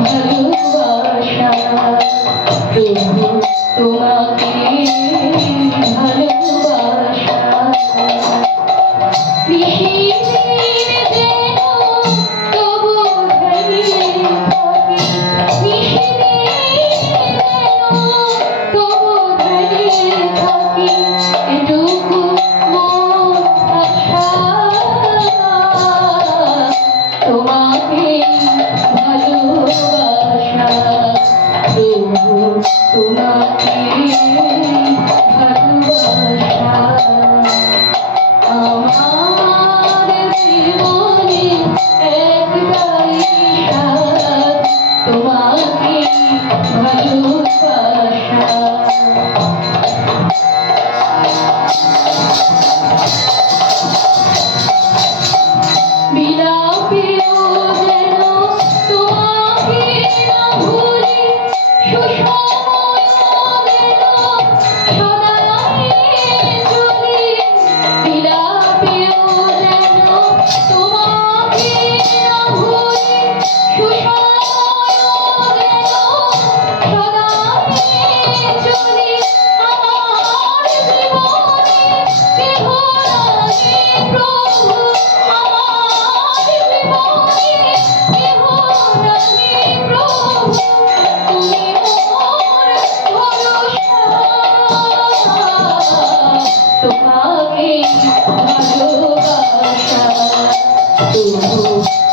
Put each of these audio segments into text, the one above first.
ভালোবাসা প্রভু তোমাকে ভালোবাসা তোমাকে ভালোবাসা আমার জীবনে একটাই স্বাদ তোমাকে ভালোবাসা বিলাপেও যেন তোমাকে না ভুলি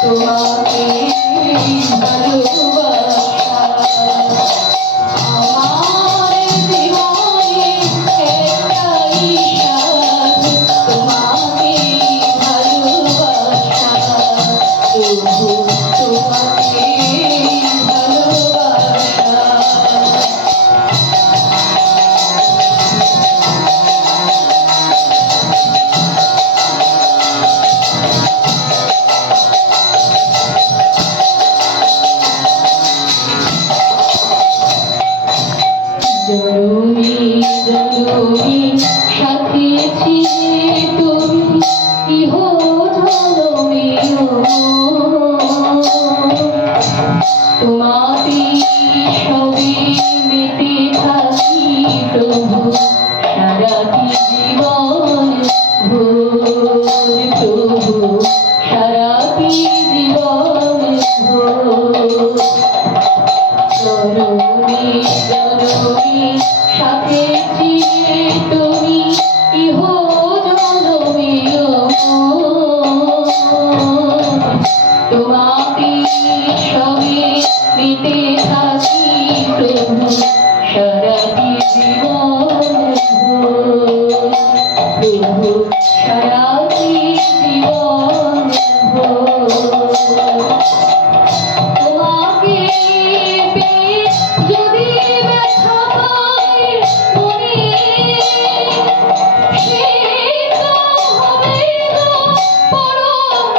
তোমাকে ভালোবাসা আমার জীবনে একটাই স্বাদ তোমাকে ভালোবাসা প্রভু তোমাকে ভালোবাসা জননী জননী সাথে ছিলে তুমি ইহ জনমেও তোমাতে সবে মেতে থাকি প্রভু সারাটি জীবন ভোর প্রভু সারাটি জীবন ভোর জননী জননী সাথে ছিলে তুমি ইহ জনমেও তোমাতে সবে মেতে থাকি প্রভু সারাটি জীবন ভোর প্রভু সারাটি জীবন ভোর তোমাকে পেয়ে যদি ব্যথা পাই মনে সে তো হবে গো পরম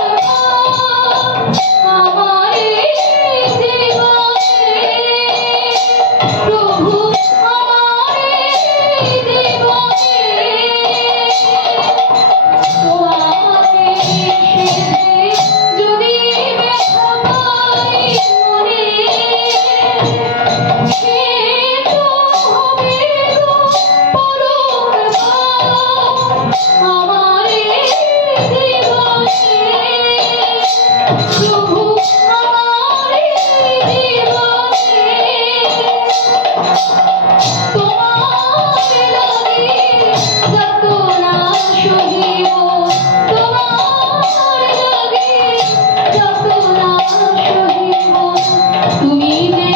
আমার জীবনে প্রভু আমার জীবনে তোমাকে যদি ব্যথা পাই মনে সে তো হবে গো পরম আমার জীবনে প্রভু আমার জীবনে তোমাকে লাগি যাতনা সহিব তোমার লাগি যাতনা সহিব তুমি যে